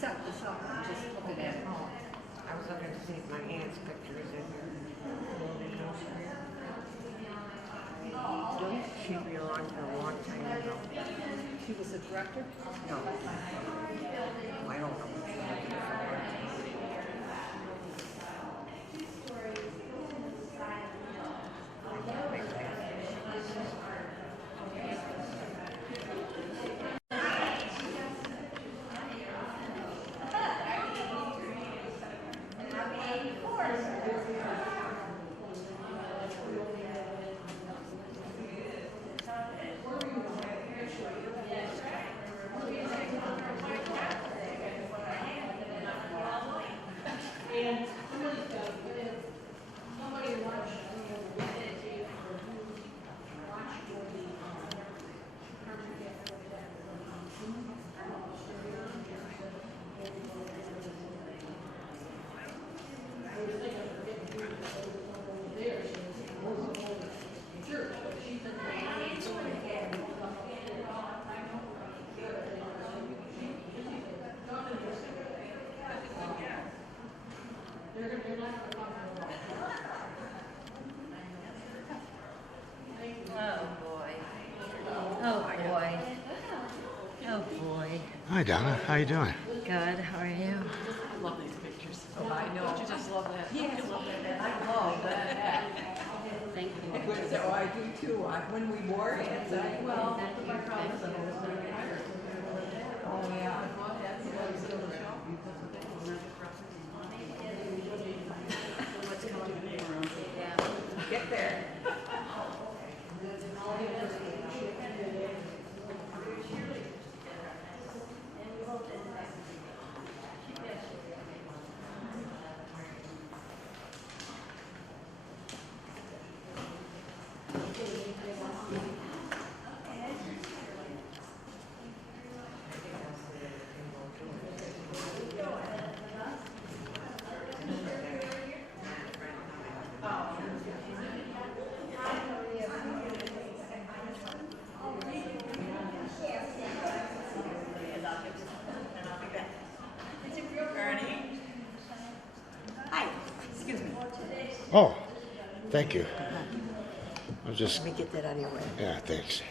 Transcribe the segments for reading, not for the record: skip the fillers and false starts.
set this up and just look at it. I was looking to see if my aunt's picture is in here. She belonged for a long time ago. She was a director? No. I don't know what she was doing for a long time. Hi, Donna. How you doing? Good. How are you? I love these pictures. Oh, I know. Don't you just love that? Yes. I love that. I love that. Thank you. So I do too. When we wore it, well, my promise. Oh, yeah. What's coming? Get there. Oh, thank you. I was just... Let me get that out of your way. Yeah, thanks.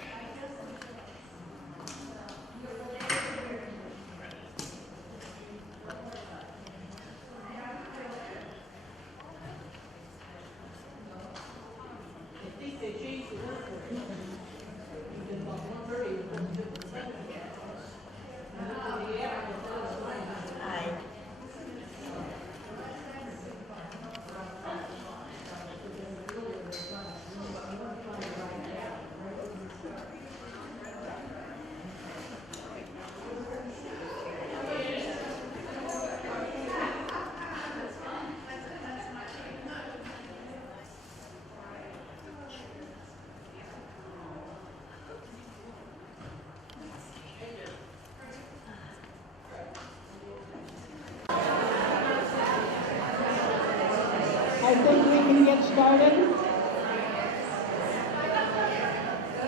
I think we can get started.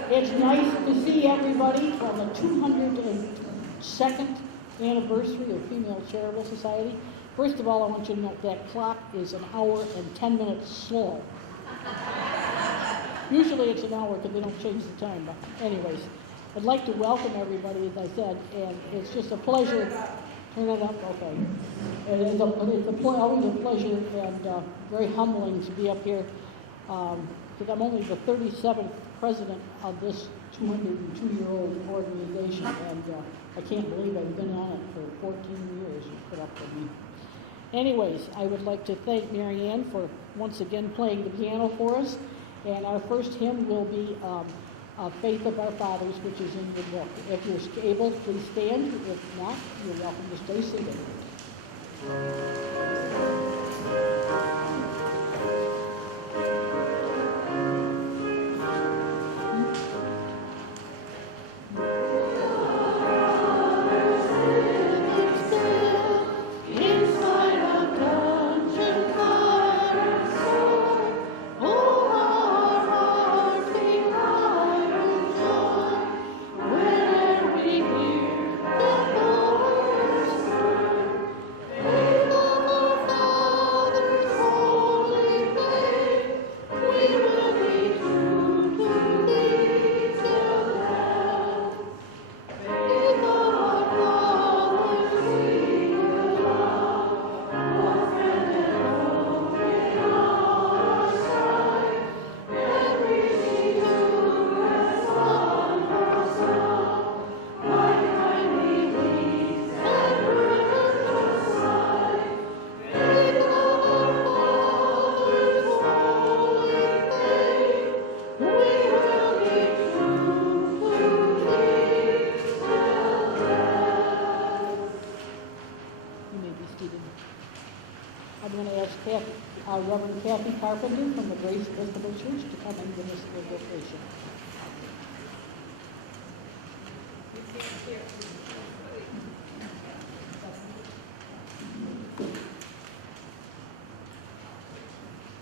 It's nice to see everybody from the 202nd anniversary of Female Charitable Society. First of all, I want you to know that clock is an hour and 10 minutes slow. Usually it's an hour because they don't change the time, but anyways, I'd like to welcome everybody, as I said, and it's just a pleasure. Turn it up, okay. It's always a pleasure and very humbling to be up here because I'm only the 37th president of this 202-year-old organization, and I can't believe I've been on it for 14 years. You put up with me. Anyways, I would like to thank Mary Ann for once again playing the piano for us, and our first hymn will be Faith of Our Fathers, which is in the book. If you're able, please stand. If not, you're welcome to stay seated. Where we hear the Lord's word. Reverend Kathy Carpenter from the Grace Episcopal Church to come and give us the invocation.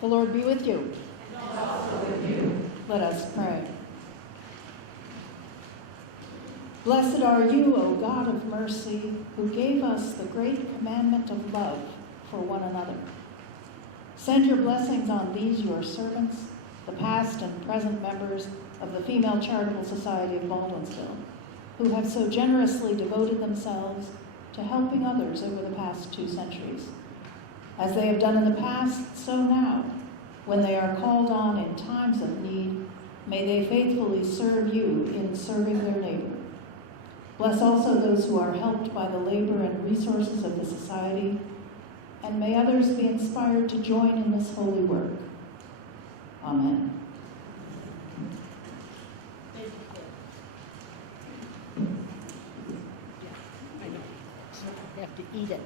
The Lord be with you. And also with you. Let us pray. Blessed are you, O God of mercy, who gave us the great commandment of love for one another. Send your blessings on these your servants, the past and present members of the Female Charitable Society of Baldwinsville, who have so generously devoted themselves to helping others over the past 2 centuries. As they have done in the past, so now, when they are called on in times of need, may they faithfully serve you in serving their neighbor. Bless also those who are helped by the labor and resources of the society, and may others be inspired to join in this holy work. Amen. I know, so I have to eat it.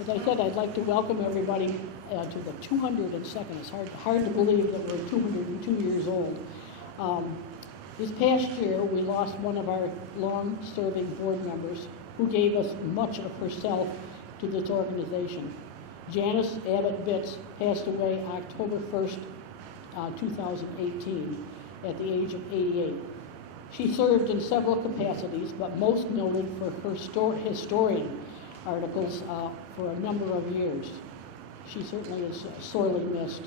As I said, I'd like to welcome everybody to the 202nd. It's hard to believe that we're 202 years old. This past year, we lost one of our long-serving board members who gave us much of herself to this organization. Janice Abbott Bitts passed away October 1st, 2018, at the age of 88. She served in several capacities, but most noted for her historian articles for a number of years. She certainly is sorely missed.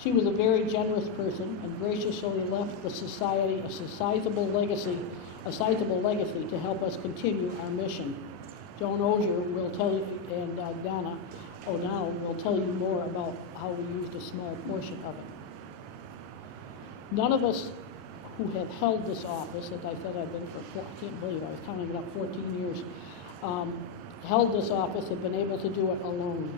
She was a very generous person and graciously left the society a sizable legacy to help us continue our mission. Joan Ozier will tell you, and Donna O'Neill will tell you more about how we used a small portion of it. None of us who have held this office, as I said, I've been for, I can't believe I was counting it up, 14 years, held this office have been able to do it alone.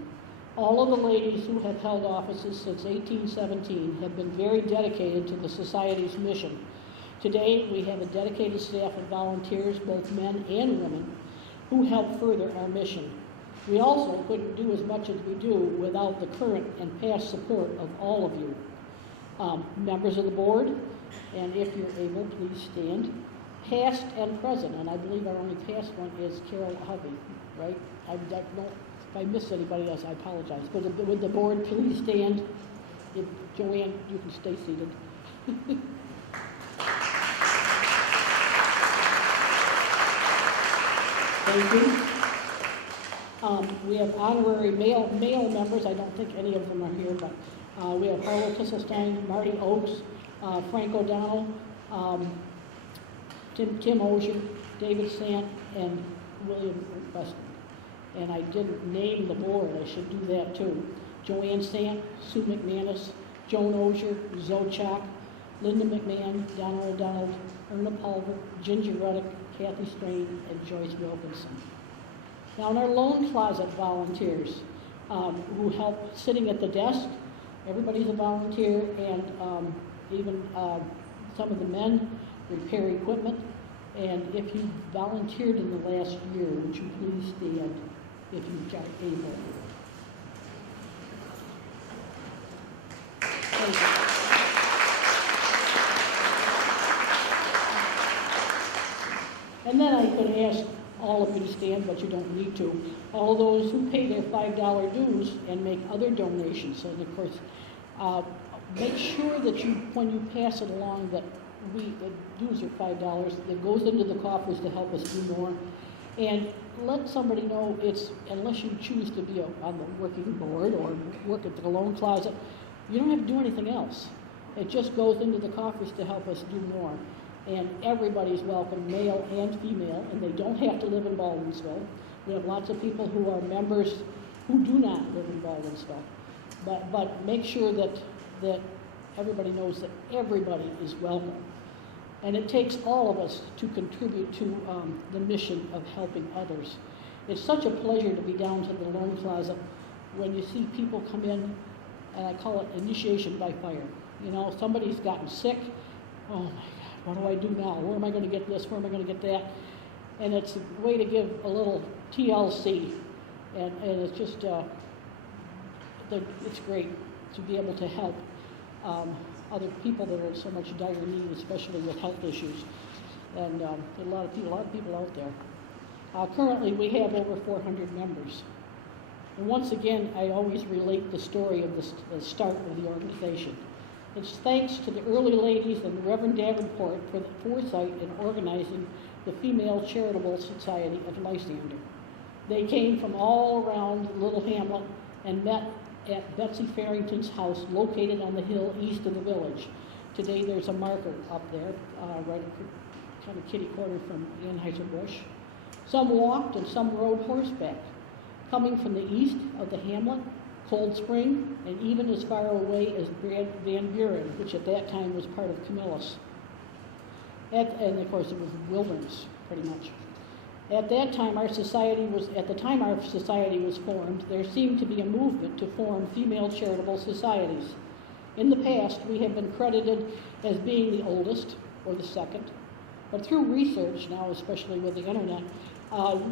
All of the ladies who have held offices since 1817 have been very dedicated to the Society's mission. Today, we have a dedicated staff of volunteers, both men and women, who help further our mission. We also couldn't do as much as we do without the current and past support of all of you. Members of the board, and if you're able, please stand. Past and present, and I believe our only past one is Carol Hovey, right? I don't know. If I missed anybody else, I apologize. Would the board please stand? If, Joanne, you can stay seated. Thank you. We have honorary male members. I don't think any of them are here, but we have Harlow Kisselstein, Marty Oakes, Frank O'Donnell, Tim Ozier, David Sant, and William Weston. And I didn't name the board, I should do that too. Joanne Sant, Sue McManus, Joan Ozier, Zoe Chock, Linda McMahon, Donna O'Donnell, Erna Pulver, Ginger Ruddick, Kathy Strain, and Joyce Wilkinson. Now in our loan closet volunteers who help sitting at the desk, everybody's a volunteer, and even some of the men repair equipment. And if you volunteered in the last year, would you please stand if you are able? Thank you. And then I could ask all of you to stand, but you don't need to. All those who pay their $5 dues and make other donations. And of course, make sure that you, when you pass it along, that the dues are $5, that goes into the coffers to help us do more. And let somebody know it's, unless you choose to be on the working board or work at the loan closet, you don't have to do anything else. It just goes into the coffers to help us do more. And everybody's welcome, male and female, and they don't have to live in Baldwinsville. We have lots of people who are members who do not live in Baldwinsville. But make sure that everybody knows that everybody is welcome. And it takes all of us to contribute to the mission of helping others. It's such a pleasure to be down to the loan closet when you see people come in, and I call it initiation by fire. You know, somebody's gotten sick. Oh my God, what do I do now? Where am I going to get this? Where am I going to get that? And it's a way to give a little TLC. And it's just it's great to be able to help other people that are in so much dire need, especially with health issues. And a lot of people out there. Currently, we have over 400 members. And once again, I always relate the story of the start of the organization. It's thanks to the early ladies and Reverend Davenport for the foresight in organizing the Female Charitable Society of Lysander. They came from all around the little hamlet and met at Betsy Farrington's house located on the hill east of the village. Today there's a marker up there, right kind of kitty corner from Anheuser-Busch. Some walked and some rode horseback, coming from the east of the hamlet, Cold Spring, and even as far away as Van Buren, which at that time was part of Camillus. And of course it was wilderness, pretty much. At the time our society was formed, there seemed to be a movement to form female charitable societies. In the past, we have been credited as being the oldest or the second, but through research now, especially with the internet,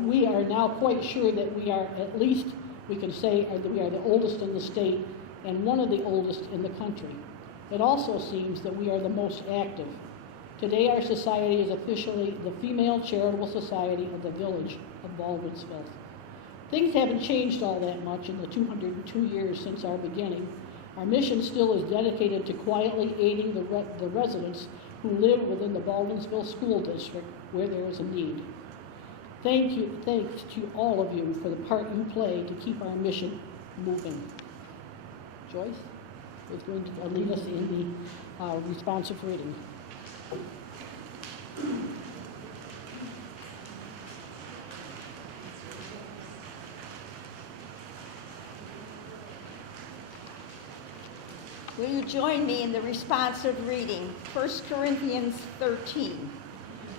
we are now quite sure that we are, at least we can say that we are the oldest in the state and one of the oldest in the country. It also seems that we are the most active. Today our society is officially the Female Charitable Society of the Village of Baldwinsville. Things haven't changed all that much in the 202 years since our beginning. Our mission still is dedicated to quietly aiding the residents who live within the Baldwinsville School District where there is a need. Thanks to all of you for the part you play to keep our mission moving. Joyce is going to lead us in the responsive reading. Will you join me in the responsive reading, 1 Corinthians 13?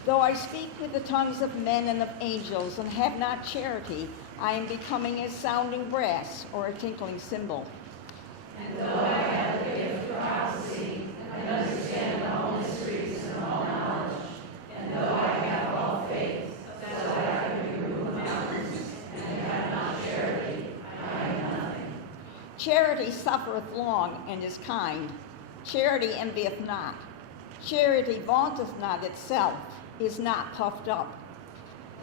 Though I speak with the tongues of men and of angels and have not charity, I am becoming as sounding brass or a tinkling cymbal. And though I have the gift of prophecy and understand all mysteries and all knowledge, and though I have all faith, so that I can remove mountains, and have not charity, I am nothing. Charity suffereth long and is kind. Charity envieth not. Charity vaunteth not itself, is not puffed up.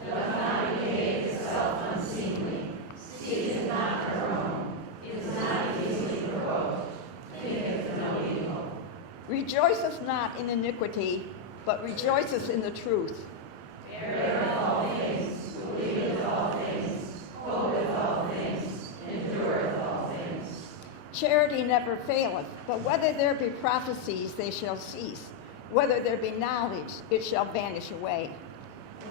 Doth not behave itself unseemly, seeketh not her own, is not easily provoked, thinketh no evil. Rejoiceth not in iniquity, but rejoiceth in the truth. Beareth all things, believeth all things, hopeth all things, endureth all things. Charity never faileth, but whether there be prophecies, they shall cease. Whether there be knowledge, it shall vanish away.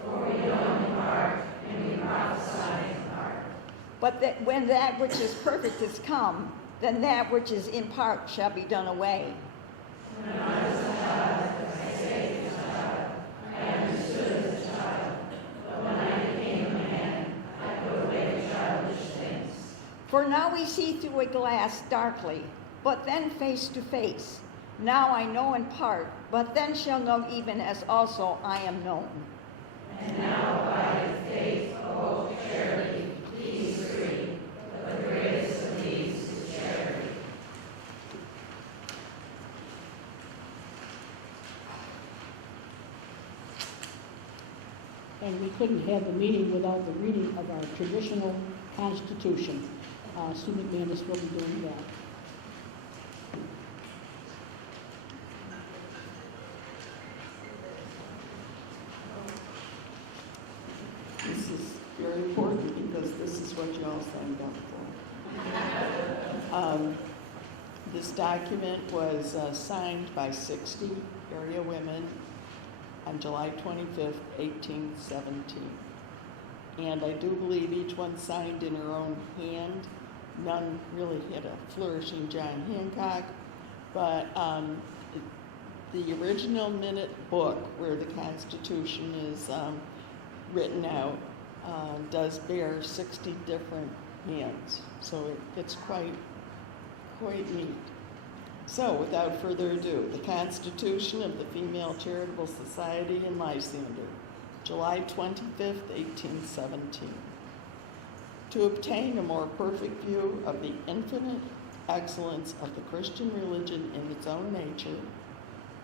For we know in part, and we prophesy in part. But that when that which is perfect is come, then that which is in part shall be done away. When I was a child, I spake as a child, I understood as a child, but when I became a man, I put away childish things. For now we see through a glass darkly, but then face to face. Now I know in part, but then shall know even as also I am known. And now abideth faith, hope, charity, these three, but the greatest of these is charity. And we couldn't have the meeting without the reading of our traditional Constitution. Sue McManus will be doing that. This is very important because this is what you all signed up for. This document was signed by 60 area women on July 25th, 1817. And I do believe each one signed in her own hand. None really had a flourishing John Hancock, but the original minute book where the Constitution is written out does bear 60 different hands, so it's quite neat. So, without further ado, the Constitution of the Female Charitable Society in Lysander, July 25th, 1817. To obtain a more perfect view of the infinite excellence of the Christian religion in its own nature,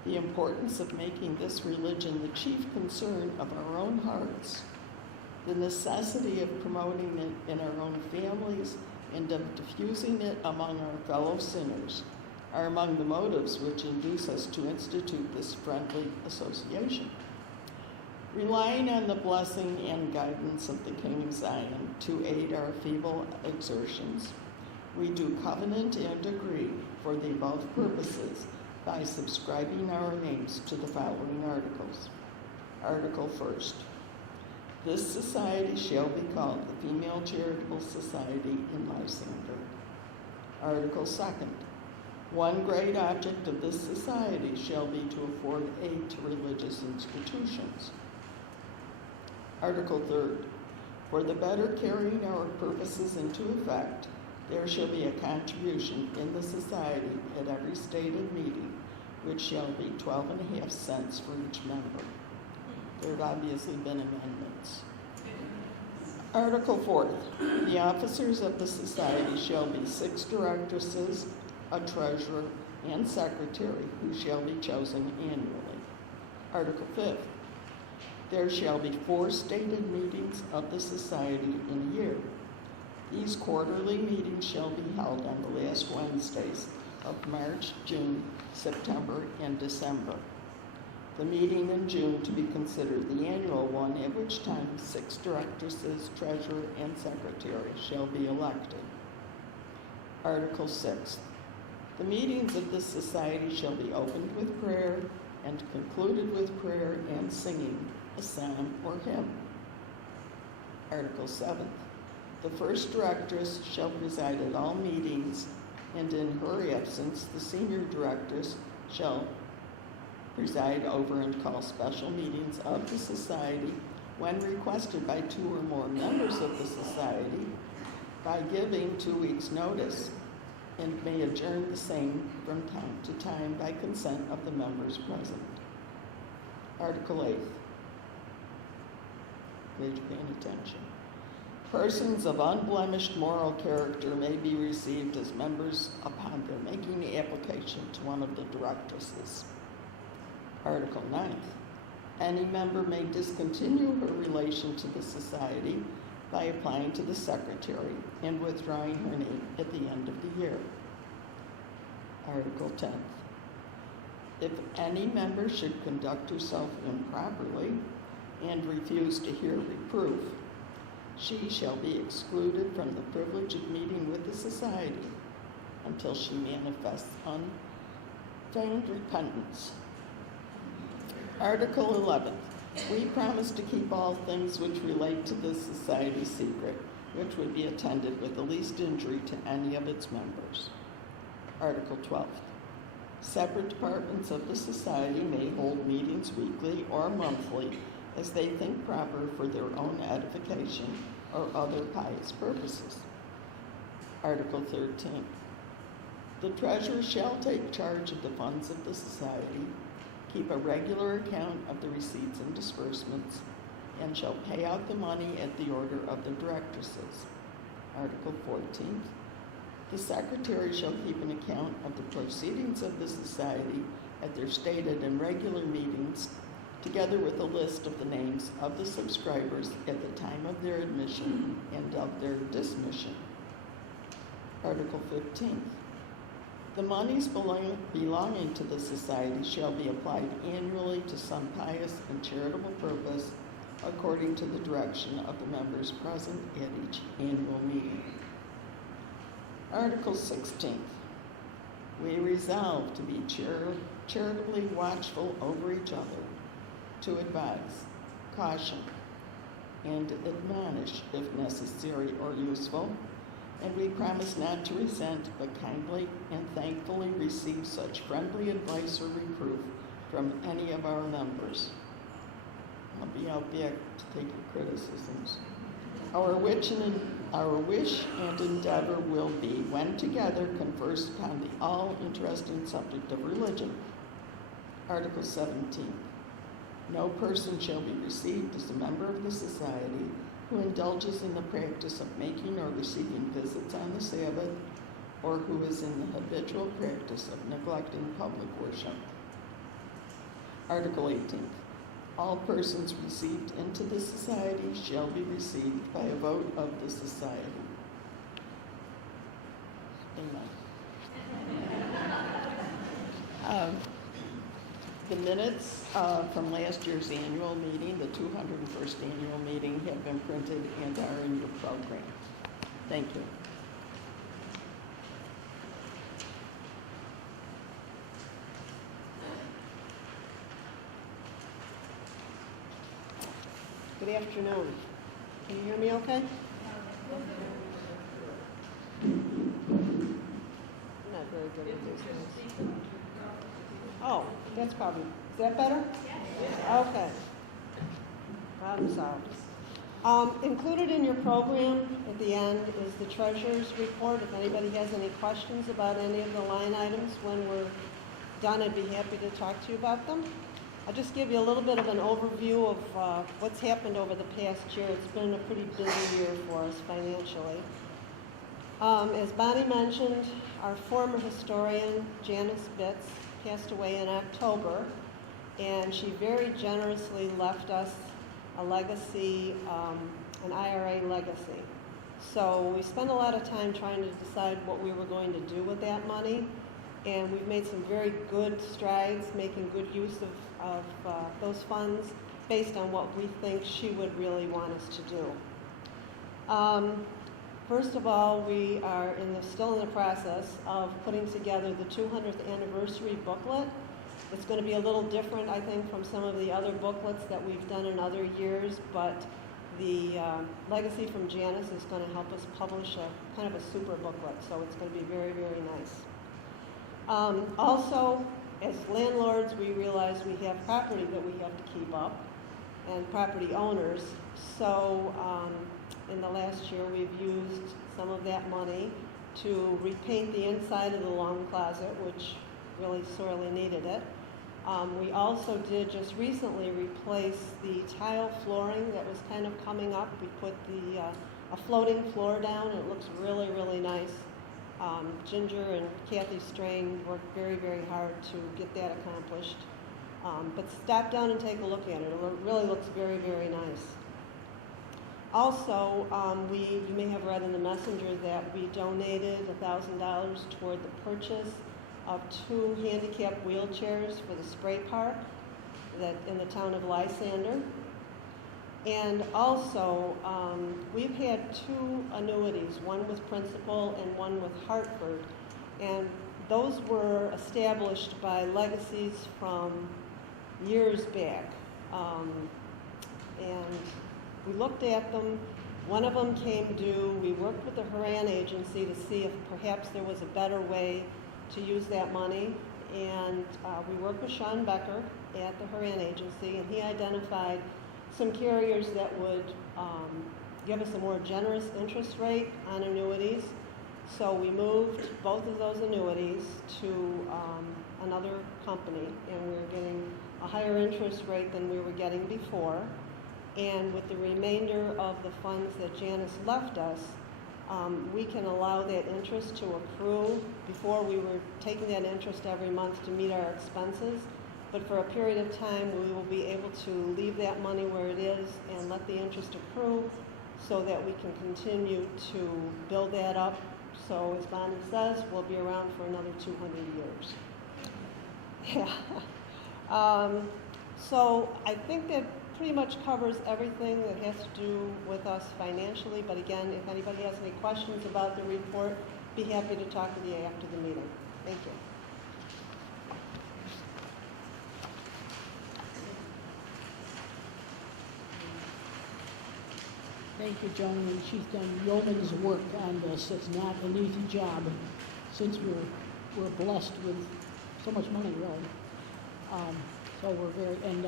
the importance of making this religion the chief concern of our own hearts, the necessity of promoting it in our own families and of diffusing it among our fellow sinners are among the motives which induce us to institute this friendly association. Relying on the blessing and guidance of the King of Zion to aid our feeble exertions, we do covenant and agree for the above purposes by subscribing our names to the following articles. Article 1st. This society shall be called the Female Charitable Society in Lysander. Article 2nd. One great object of this society shall be to afford aid to religious institutions. Article 3rd. For the better carrying our purposes into effect, there shall be a contribution in the society at every stated meeting, which shall be 12.5 cents for each member. There have obviously been amendments. Article 4th. The officers of the society shall be 6 directresses, a treasurer, and secretary, who shall be chosen annually. Article 5th. There shall be 4 stated meetings of the society in a year. These quarterly meetings shall be held on the last Wednesdays of March, June, September, and December. The meeting in June to be considered the annual one, at which time 6 directresses, treasurer, and secretary shall be elected. Article 6. The meetings of this society shall be opened with prayer and concluded with prayer and singing a psalm or hymn. Article 7. The first directress shall preside at all meetings, and in her absence, the senior directress shall preside over and call special meetings of the society when requested by 2 or more members of the society by giving 2 weeks' notice, and may adjourn the same from time to time by consent of the members present. Article 8. Glad you're paying attention. Persons of unblemished moral character may be received as members upon their making the application to one of the directresses. Article 9. Any member may discontinue her relation to the society by applying to the secretary and withdrawing her name at the end of the year. Article 10. If any member should conduct herself improperly and refuse to hear reproof, she shall be excluded from the privilege of meeting with the society until she manifests unfeigned repentance. Article 11. We promise to keep all things which relate to this society secret, which would be attended with the least injury to any of its members. Article 12. Separate departments of the society may hold meetings weekly or monthly as they think proper for their own edification or other pious purposes. Article 13. The treasurer shall take charge of the funds of the society, keep a regular account of the receipts and disbursements, and shall pay out the money at the order of the directresses. Article 14. The secretary shall keep an account of the proceedings of the society at their stated and regular meetings, together with a list of the names of the subscribers at the time of their admission and of their dismission. Article 15. The monies belonging to the society shall be applied annually to some pious and charitable purpose according to the direction of the members present at each annual meeting. Article 16. We resolve to be charitably watchful over each other, to advise, caution, and admonish if necessary or useful, and we promise not to resent but kindly and thankfully receive such friendly advice or reproof from any of our members. I'll be out back to take your criticisms. Our wish and endeavor will be, when together, converse upon the all-interesting subject of religion. Article 17. No person shall be received as a member of the society who indulges in the practice of making or receiving visits on the Sabbath, or who is in the habitual practice of neglecting public worship. Article 18. All persons received into the society shall be received by a vote of the society. Amen. The minutes from last year's annual meeting, the 201st annual meeting, have been printed and are in your program. Thank you. Good afternoon. Can you hear me okay? I'm not very good with these things. Oh, that's probably, is that better? Okay. Problem solved. Included in your program at the end is the treasurer's report. If anybody has any questions about any of the line items when we're done, I'd be happy to talk to you about them. I'll just give you a little bit of an overview of what's happened over the past year. It's been a pretty busy year for us financially. As Bonnie mentioned, our former historian, Janice Bitz, passed away in October, and she very generously left us a legacy, an IRA legacy. So we spent a lot of time trying to decide what we were going to do with that money, and we've made some very good strides, making good use of those funds based on what we think she would really want us to do. First of all, we are still in the process of putting together the 200th anniversary booklet. It's going to be a little different, I think, from some of the other booklets that we've done in other years, but the legacy from Janice is going to help us publish a kind of a super booklet, so it's going to be very, very nice. Also, as landlords, we realize we have property that we have to keep up, and property owners. So in the last year, we've used some of that money to repaint the inside of the long closet, which really sorely needed it. We also did just recently replace the tile flooring that was kind of coming up. We put a floating floor down, and it looks really, really nice. Ginger and Kathy Strain worked very, very hard to get that accomplished. But stop down and take a look at it. It really looks very, very nice. Also, you may have read in the messenger that we donated $1,000 toward the purchase of 2 handicapped wheelchairs for the spray park in the town of Lysander. And also, we've had 2 annuities, one with Principal and one with Hartford. And those were established by legacies from years back. And we looked at them. One of them came due. We worked with the Horan Agency to see if perhaps there was a better way to use that money. And we worked with Sean Becker at the Horan Agency, and he identified some carriers that would give us a more generous interest rate on annuities. So we moved both of those annuities to another company, and we're getting a higher interest rate than we were getting before. And with the remainder of the funds that Janice left us, we can allow that interest to accrue. Before, we were taking that interest every month to meet our expenses. But for a period of time, we will be able to leave that money where it is and let the interest accrue so that we can continue to build that up. So as Bonnie says, we'll be around for another 200 years. Yeah. So I think that pretty much covers everything that has to do with us financially. But again, if anybody has any questions about the report, be happy to talk with you after the meeting. Thank you. Thank you, Joan, and she's done yeoman's work on this. It's not an easy job, since we're blessed with so much money, really. So we're very, and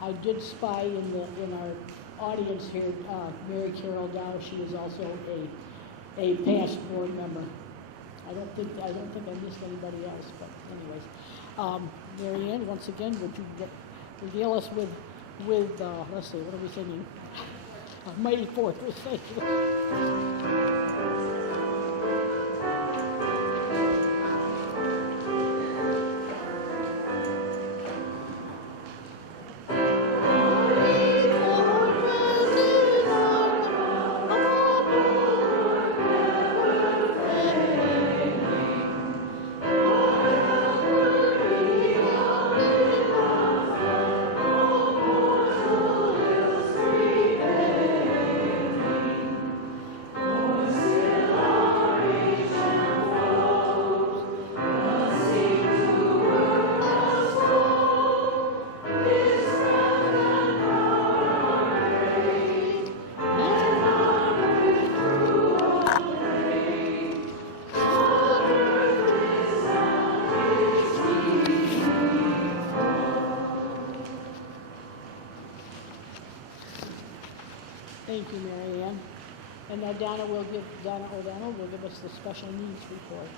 I did spy in our audience here, Mary Carol Dow. She is also a past board member. I don't think I missed anybody else, but anyways, Mary Ann, once again, would you regale us with let's see, what are we singing? mighty fourth, thank you. Thank you, Mary Ann. And now Donna O'Donnell will give us the special needs report.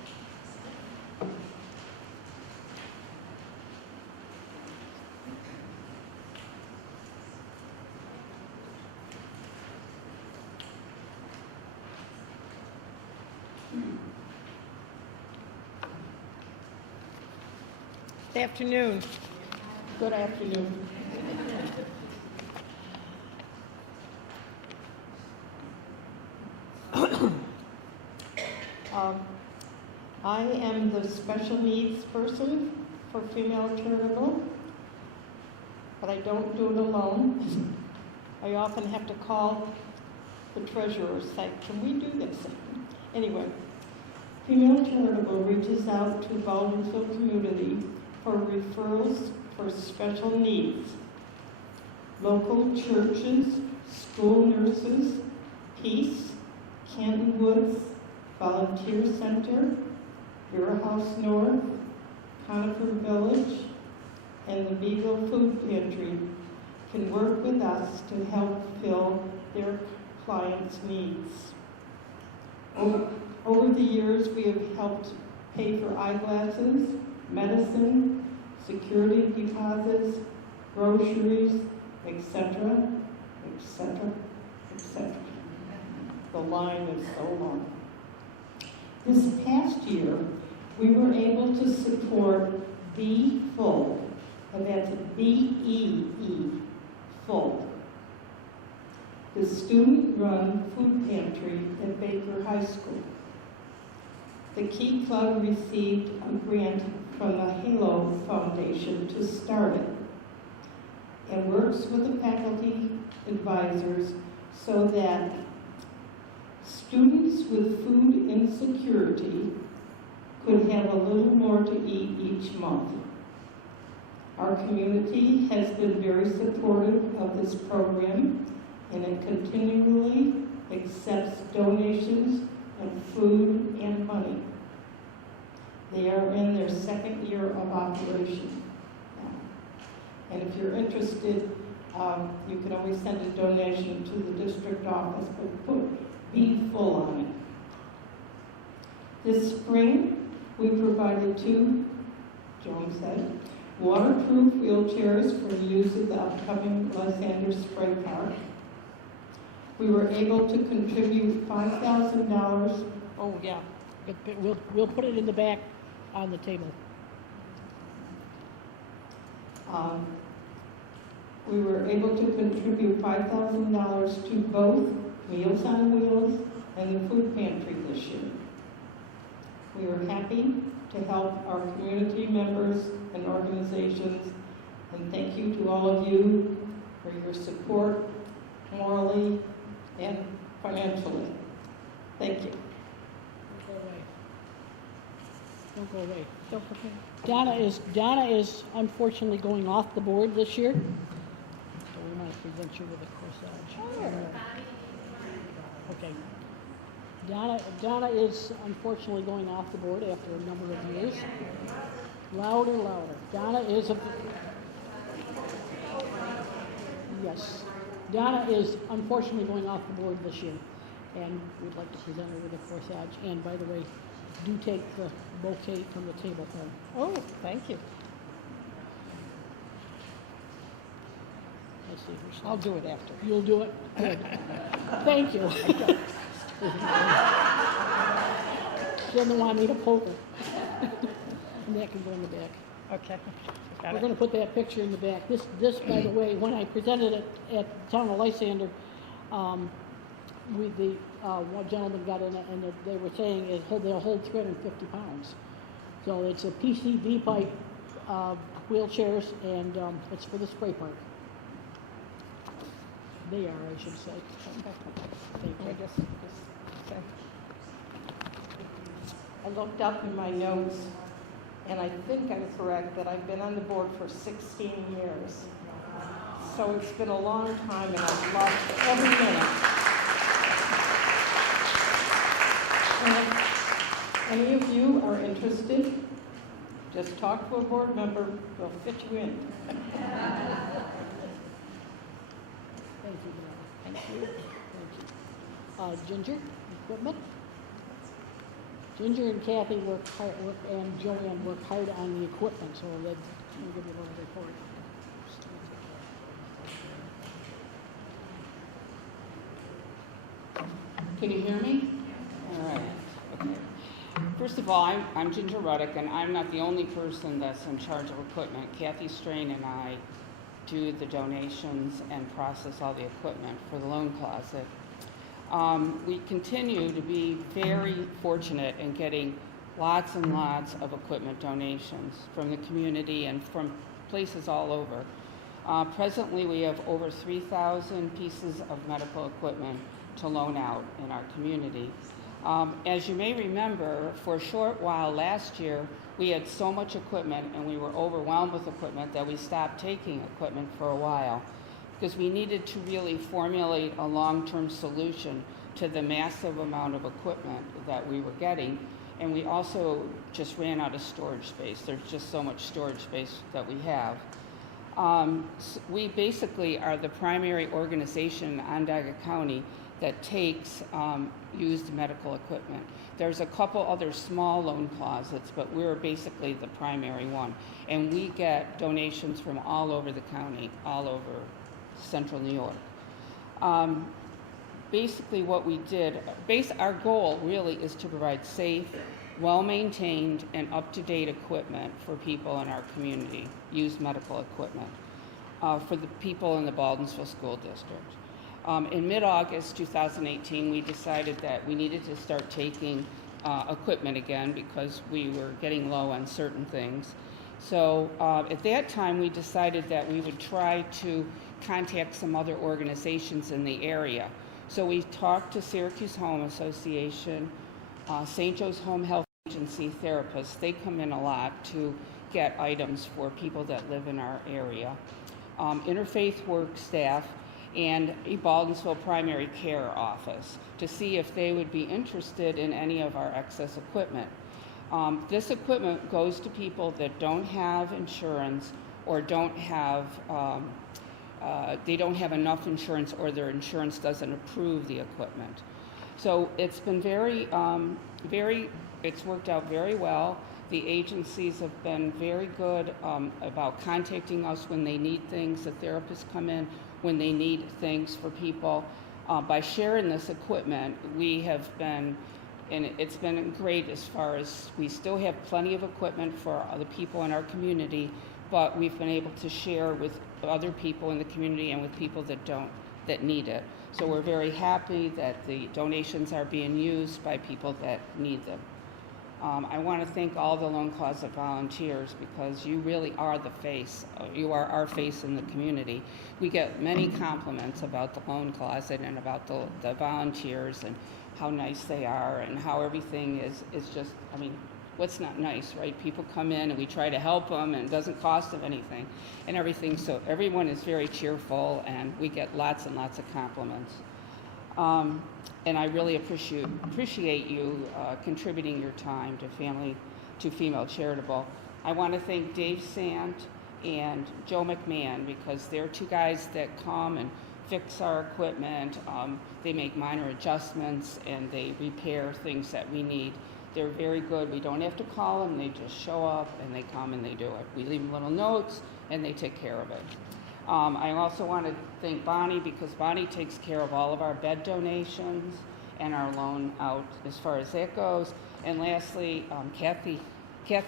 Good afternoon. Good afternoon. I am the special needs person for Female Charitable, but I don't do it alone. I often have to call the treasurer, say, can we do this? Anyway, Female Charitable reaches out to Baldwinsville community for referrals for special needs. Local churches, school nurses, Peace, Canton Woods, Volunteer Center, Vera House North, Conifer Village, and the Beagle Food Pantry can work with us to help fill their clients' needs. Over the years, we have helped pay for eyeglasses, medicine, security deposits, groceries, etc., etc., etc. The line is so long. This past year, we were able to support Be Full, and that's B-E-E, Full, the student-run food pantry at Baker High School. The Key Club received a grant from the Halo Foundation to start it and works with the faculty advisors so that students with food insecurity could have a little more to eat each month. Our community has been very supportive of this program, and it continually accepts donations of food and money. They are in their second year of operation now. And if you're interested, you can always send a donation to the district office, but put Be Full on it. This spring, we provided 2, Joan said, waterproof wheelchairs for use at the upcoming Lysander Spray Park. We were able to contribute $5,000. Oh, yeah. We'll put it in the back on the table. We were able to contribute $5,000 to both Meals on Wheels and the food pantry this year. We are happy to help our community members and organizations, and thank you to all of you for your support morally and financially. Thank you. Don't go away. Don't go away. Donna is unfortunately going off the board this year. So we might present you with a corsage. Okay. Donna is unfortunately going off the board after a number of years. Louder, louder. Donna is unfortunately going off the board this year, and we'd like to present her with a corsage. And by the way, do take the bouquet from the table home. Oh, thank you. see her. So I'll do it after. you'll do it? Good. Thank you. She doesn't want me to poke her. And that can go in the back. Okay. Got We're it. going to put that picture in the back. This, by the way, when I presented it at the town of Lysander, one gentleman got in it, and they were saying they'll hold 350 pounds. So it's a PCV pipe wheelchairs, and it's for the spray park. They are, I should say. Thank I you. guess, okay. I looked up in my notes, and I think I'm correct that I've been on the board for 16 years. So it's been a long time, and I've loved every minute. And if any of you are interested, just talk to a board member, they'll fit you in. Thank you. Thank you. Thank you. Ginger, equipment? Ginger and Kathy and Joanne work hard on the equipment, so they'll give you a little report. Can you hear me? All right. Okay. First of all, I'm Ginger Ruddick, and I'm not the only person that's in charge of equipment. Kathy Strain and I do the donations and process all the equipment for the loan closet. We continue to be very fortunate in getting lots and lots of equipment donations from the community and from places all over. Presently, we have over 3,000 pieces of medical equipment to loan out in our community. As you may remember, for a short while last year, we had so much equipment and we were overwhelmed with equipment that we stopped taking equipment for a while because we needed to really formulate a long-term solution to the massive amount of equipment that we were getting. And we also just ran out of storage space. There's just so much storage space that we have. We basically are the primary organization in Onondaga County that takes used medical equipment. There's a couple other small loan closets, but we're basically the primary one. And we get donations from all over the county, all over central New York. Basically what we did, our goal really is to provide safe, well-maintained, and up-to-date equipment for people in our community, used medical equipment, for the people in the Baldwinsville School District. In mid-August 2018, we decided that we needed to start taking equipment again because we were getting low on certain things. So at that time, we decided that we would try to contact some other organizations in the area. So we talked to Syracuse Home Association, St. Joe's Home Health Agency therapists. They come in a lot to get items for people that live in our area. Interfaith work staff, and a Baldwinsville primary care office to see if they would be interested in any of our excess equipment. This equipment goes to people that don't have insurance or don't have, they don't have enough insurance or their insurance doesn't approve the equipment. So it's been it's worked out very well. The agencies have been very good about contacting us when they need things. The therapists come in when they need things for people. By sharing this equipment, we have been, and it's been great as far as we still have plenty of equipment for the people in our community, but we've been able to share with other people in the community and with people that need it. So we're very happy that the donations are being used by people that need them. I want to thank all the Loan Closet volunteers because you really are the face. You are our face in the community. We get many compliments about the Loan Closet and about the volunteers and how nice they are and how everything is just, I mean, what's not nice, right? People come in and we try to help them and it doesn't cost them anything and everything. So everyone is very cheerful and we get lots and lots of compliments. And I really appreciate you contributing your time to Female Charitable. I want to thank Dave Sant and Joe McMahon because they're two guys that come and fix our equipment. They make minor adjustments and they repair things that we need. They're very good. We don't have to call them. They just show up and they come and they do it. We leave them little notes and they take care of it. I also want to thank Bonnie because Bonnie takes care of all of our bed donations and our loan out as far as that goes. And lastly, Kathy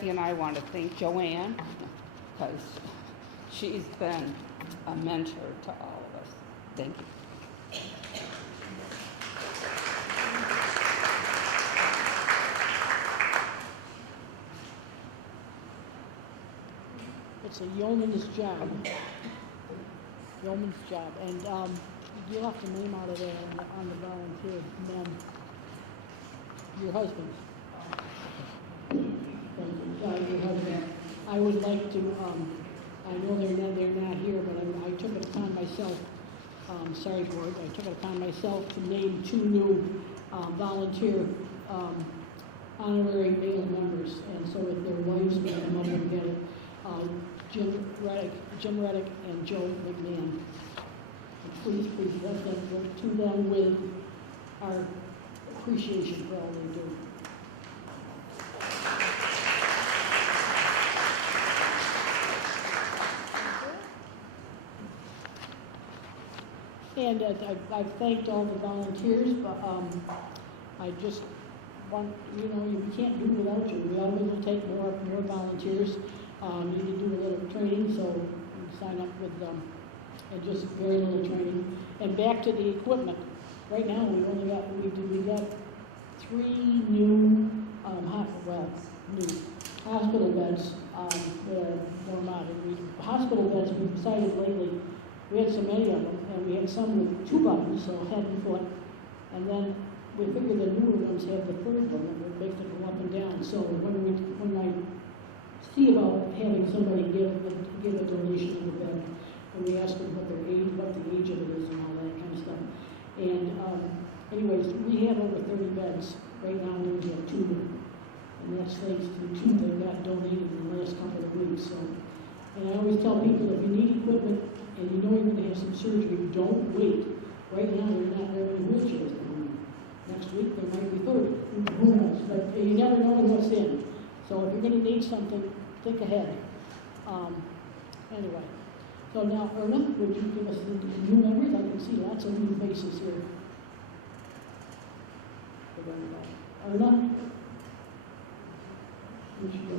and I want to thank Joanne because she's been a mentor to all of us. Thank you. It's a yeoman's job. Yeoman's job. And you left the name out of there on the volunteer men. Your husband. Your husband. I would like to, I know they're not here, but I took it upon myself, sorry board, I took it upon myself to name 2 new volunteer honorary male members. And so if their wives may come up and get it. Jim Reddick and Joe McMahon. And please present them to them with our appreciation for all they do. And I've thanked all the volunteers, but I just want, you can't do without you. We always will take more volunteers. You need to do a little training, so you sign up with them, and just very little training. And back to the equipment. Right now, we got 3 new, new hospital beds that are more modern. Hospital beds, we've decided lately, we had so many of them, and we had some with 2 buttons, so head and foot, and then we figured the newer ones have the 3rd one that would make them go up and down. So when I see about having somebody give a donation of the bed, and we ask them what the age of it is and all that kind of stuff. And anyways, we have over 30 beds. Right now we only have 2 new. And that's thanks to 2 that got donated in the last couple of weeks. So, and I always tell people, if you need equipment and you know you're going to have some surgery, don't wait. Right now there's not very many wheelchairs at home. Next week there might be 30. Who knows? But you never know what's in. So if you're going to need something, think ahead. Anyway, so now Erna, would you give us the new members? I can see lots of new faces here. Erna? Would you go?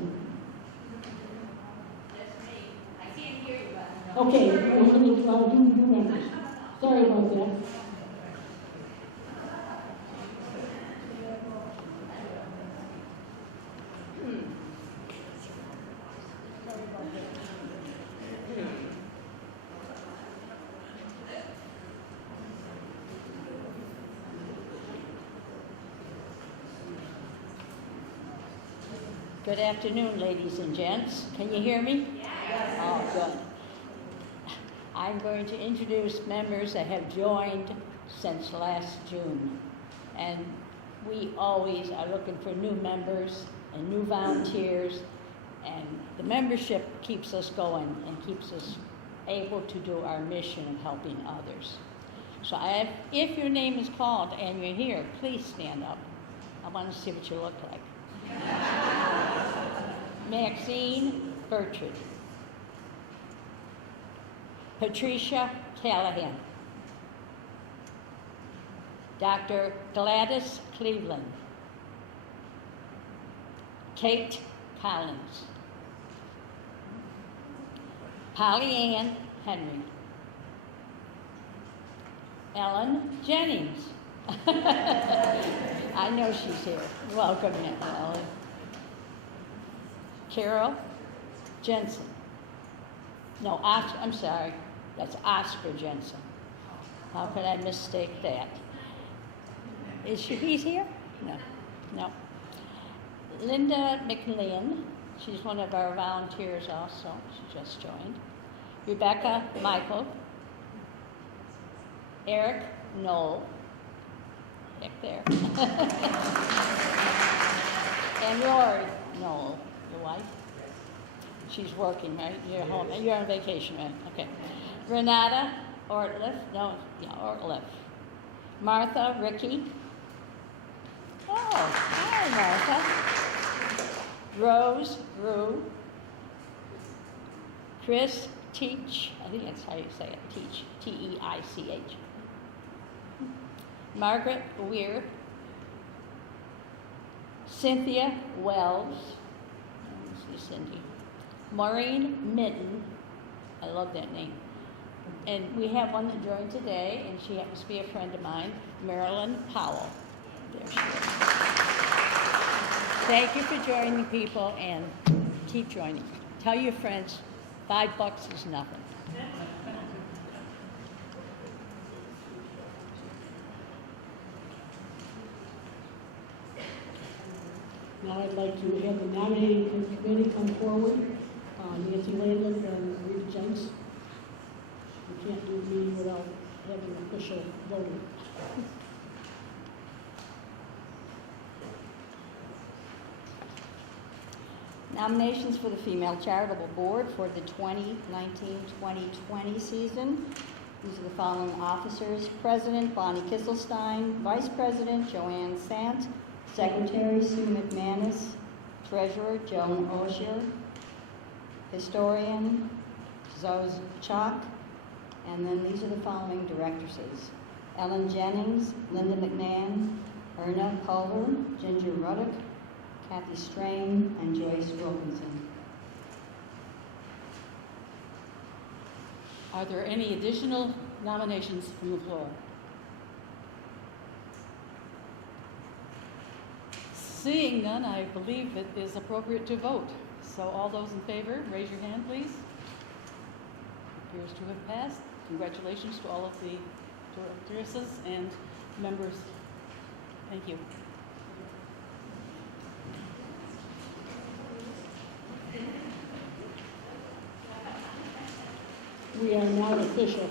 That's me. I can't hear you, but. Okay, I'll do new members. Sorry about that. Good afternoon, ladies and gents. Can you hear me? Yes. Oh, good. I'm going to introduce members that have joined since last June. And we always are looking for new members and new volunteers. And the membership keeps us going and keeps us able to do our mission of helping others. So if your name is called and you're here, please stand up. I want to see what you look like. Maxine Bertrand. Patricia Callahan. Dr. Gladys Cleveland. Kate Collins. Polly Ann Henry. Ellen Jennings. I know she's here. Welcome, Ellen. Carol Jensen. No, I'm sorry. That's Oscar Jensen. How could I mistake that? Is she here? No. Linda McLean. She's one of our volunteers also. She just joined. Rebecca Michael. Eric Knoll. Back there. And Lori Knoll, your wife. She's working, right? You're home. You're on vacation, right? Okay. Renata Ortliff. Ortliff. Martha Ricky. Oh, hi, Martha. Rose Rue. Chris Teach, I think that's how you say it, Teach, T-E-I-C-H. Margaret Weir. Cynthia Wells. Let's see, Cindy. Maureen Minton. I love that name. And we have one that joined today, and she happens to be a friend of mine, Marilyn Powell. There she is. Thank you for joining, people, and keep joining. Tell your friends, $5 is nothing. Now I'd like to have the nominating committee come forward. Nancy Landon and Rita Jenks. We can't do a meeting without having official voting. Nominations for the Female Charitable Board for the 2019-2020 season. These are the following officers: President Bonnie Kisselstein, Vice President Joanne Sant, Secretary Sue McManus, Treasurer Joan Osher, Historian Zoe Chalk, and then these are the following directresses: Ellen Jennings, Linda McMahon, Erna Culver, Ginger Ruddock, Kathy Strain, and Joyce Wilkinson. Are there any additional nominations from the floor? Seeing none, I believe it is appropriate to vote. So all those in favor, raise your hand, please. Appears to have passed. Congratulations to all of the directresses and members. Thank you. We are now official.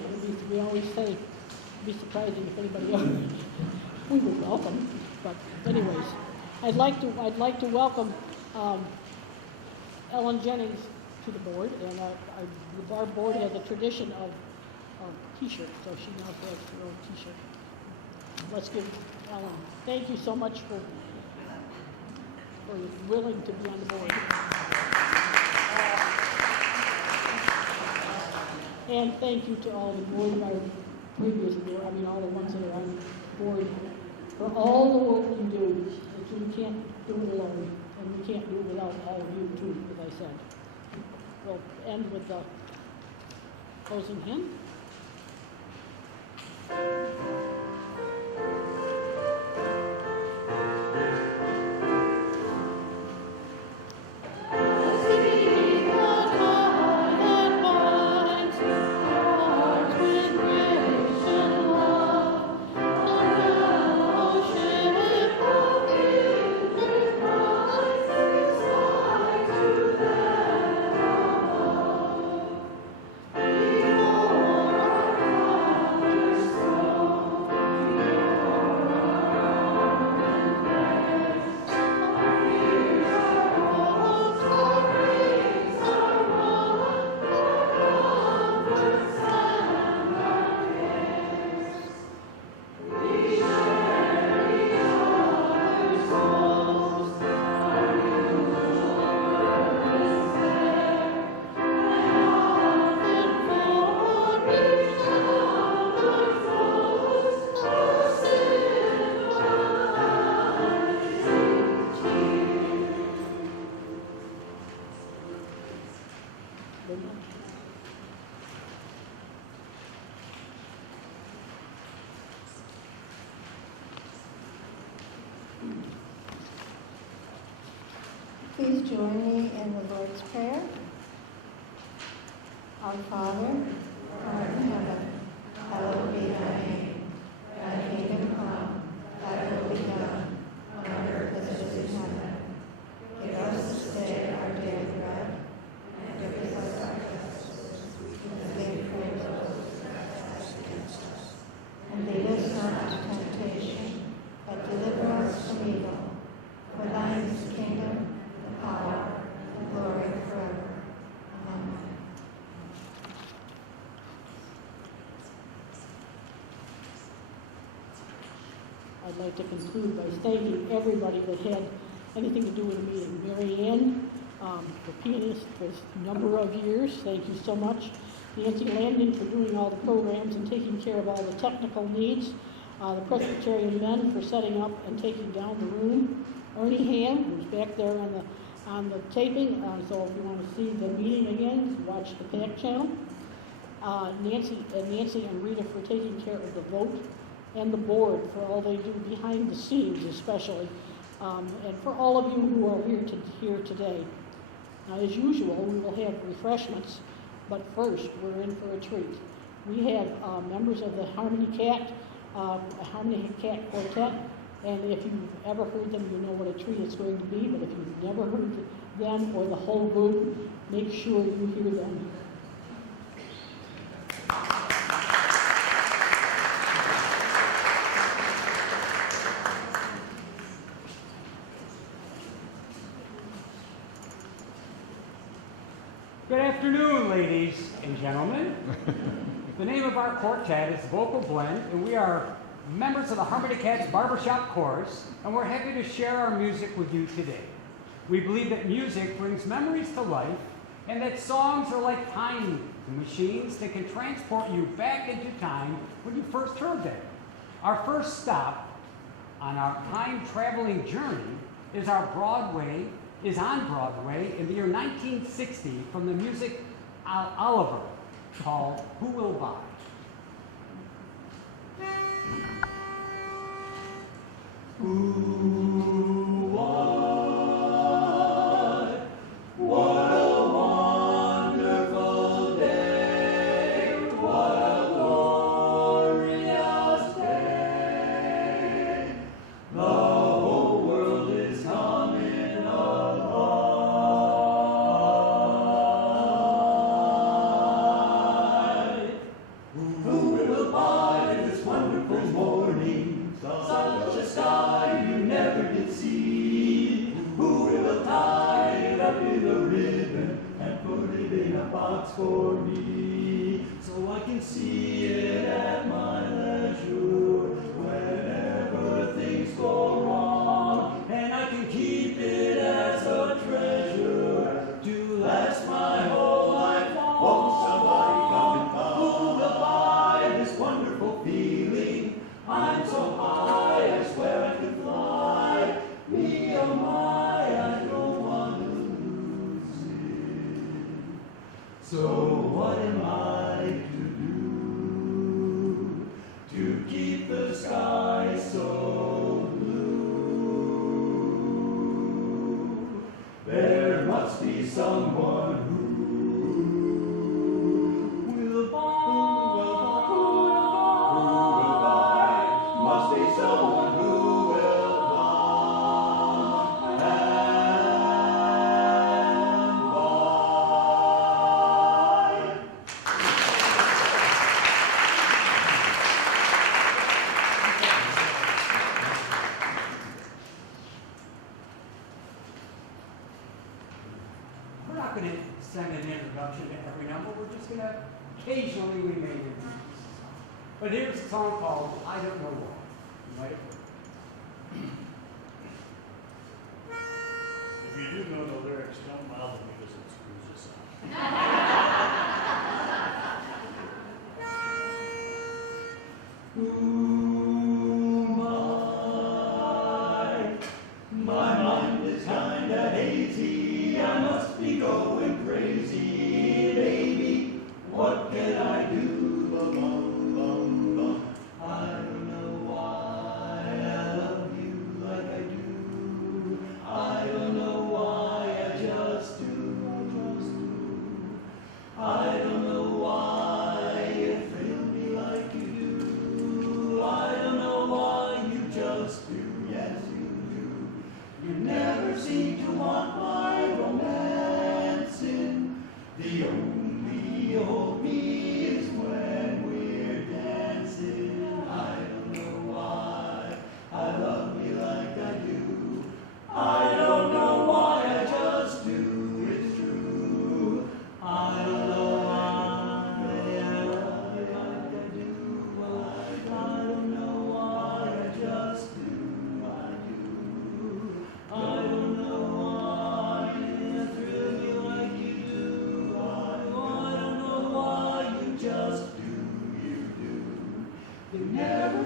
We always say, it'd be surprising if anybody else. We would welcome, but anyways, I'd like to welcome Ellen Jennings to the board, and our board has a tradition of T-shirts, so she now has her own T-shirt. Let's give Ellen. Thank you so much for willing to be on the board. And thank you to all the board of our previous board, all the ones that are on the board, for all the work you do. That you can't do it alone, and we can't do it without all of you too, as I said. We'll end with the closing hymn. Please join me in the Lord's Prayer. Our Father, who art in heaven, hallowed be thy name. Thy kingdom come, thy will be done, on earth as it is in heaven. Give us this day our daily bread, and forgive us our trespasses, as we forgive those who trespass against us. And lead us not into temptation, but deliver us from evil. For thine is the kingdom, power, and glory forever. Amen. I'd like to conclude by thanking everybody that had anything to do with the meeting. Mary Ann, the pianist, for a number of years, thank you so much. Nancy Landon for doing all the programs and taking care of all the technical needs, the Presbyterian men for setting up and taking down the room, Ernie Ham, who's back there on the taping, so if you want to see the meeting again, watch the PAC channel. Nancy and Rita for taking care of the vote, and the board for all they do behind the scenes especially, and for all of you who are here today. Now, as usual, we will have refreshments, but first, we're in for a treat. We have members of the Harmony Cat Quartet, and if you've ever heard them, you know what a treat it's going to be, but if you've never heard them or the whole group, make sure you hear them. Good afternoon, ladies and gentlemen. The name of our quartet is Vocal Blend, and we are members of the Harmony Cats Barbershop Chorus, and we're happy to share our music with you today. We believe that music brings memories to life, and that songs are like time machines that can transport you back into time when you first heard them. Our first stop on our time-traveling journey is on Broadway in the year 1960 from the music Oliver called Who Will Buy? Ooh, what a wonderful day, what a glorious day. The whole world is coming alive. Who will buy this wonderful morning? Such a sky you never did see. Who will tie it up in a ribbon and put it in a box for me, so I can see it at my leisure whenever things go wrong, and I can keep it as a treasure to last my whole life long. Won't somebody come and buy? Who will buy this wonderful feeling? I'm so high, I swear I could fly. Me, oh my, I don't want to lose it. So what am I to do to keep the sky so blue? There must be someone who will buy. Must be someone who will come and buy. We're not going to send an introduction to every number. We're just going to occasionally we may introduce. But here's a song called I Don't Know Why. You might have heard. If you do know the lyrics, don't mouth them because it screws us up. My mind is kinda hazy. I must be going crazy, baby. What can I do? I don't know why I love you like I do. I don't know why I just do. I don't know why you thrill me like you do.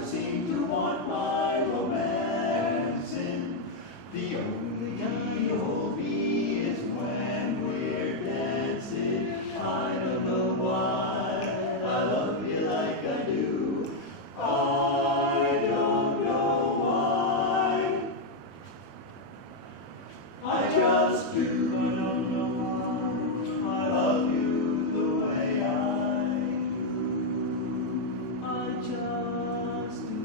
seem to want my romancing. The only time you'll be is when we're dancing. I don't know why I love you like I do. I don't know why. I just do. I don't know why I love you the way I do. I just do.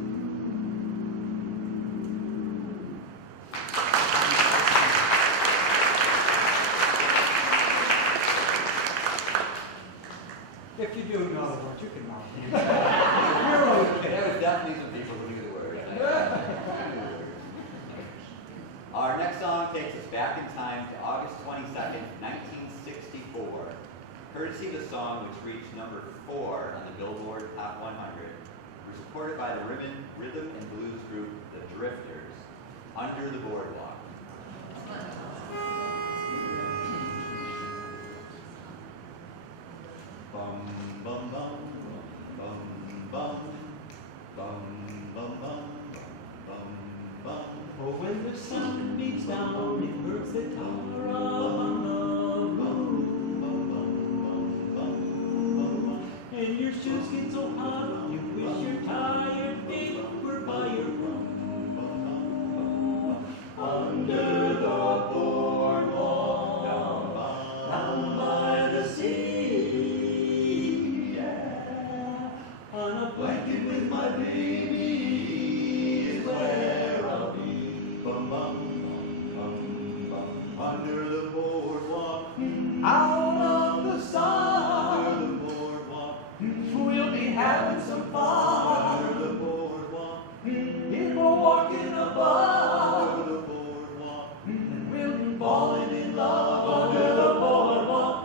If you do know the words, you can mouth it. You're okay. There was definitely some people who knew the words. Our next song takes us back in time to August 22nd, 1964. Courtesy of the song which reached number 4 on the Billboard Top 100, was supported by the rhythm and blues group The Drifters, Under the Boardwalk. Bum bum bum bum bum bum bum bum bum bum. Oh, when the sun beats down, it hurts the tower on the roof. And your shoes get so hot, you wish your tired feet were by your roof. Under the boardwalk, down by the sea, yeah. On a blanket with my baby is where I'll be. Bum bum bum bum. Under the boardwalk, out of the sun. Under the boardwalk, we'll be having some fun. Under the boardwalk, people walking above. Under the boardwalk, and we'll be falling in love. Under the boardwalk,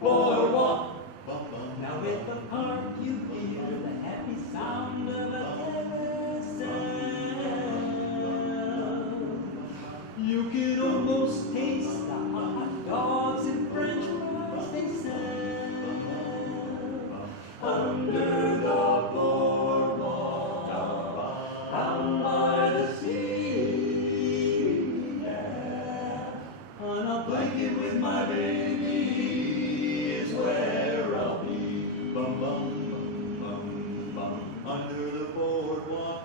boardwalk. Bum bum. Now at the park you hear the happy sound of a carousel. You could almost taste the hot dogs and French fries they sell. Under the boardwalk, down by the sea, yeah. On a blanket with my baby is where I'll be. Bum bum bum bum. Under the boardwalk,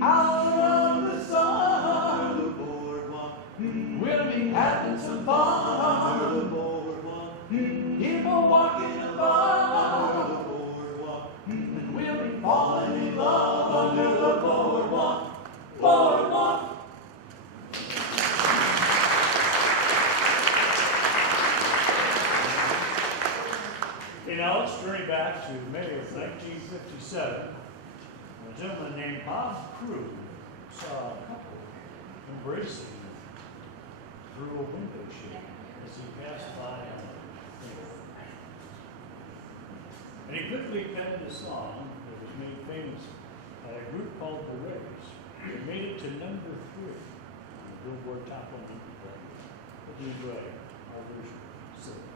out of the sun. Under the boardwalk, we'll be having some fun. Under the boardwalk, people walking above. Under the boardwalk, and we'll be falling in love. Under the boardwalk, boardwalk. Okay, now let's journey back to May of 1957. A gentleman named Bob Crew saw a couple embracing through a window shade as he passed by on the field. And he quickly penned a song that was made famous by a group called The Rays. It made it to number 3 on the Billboard Top 100 chart. Let me enjoy our version of Silver.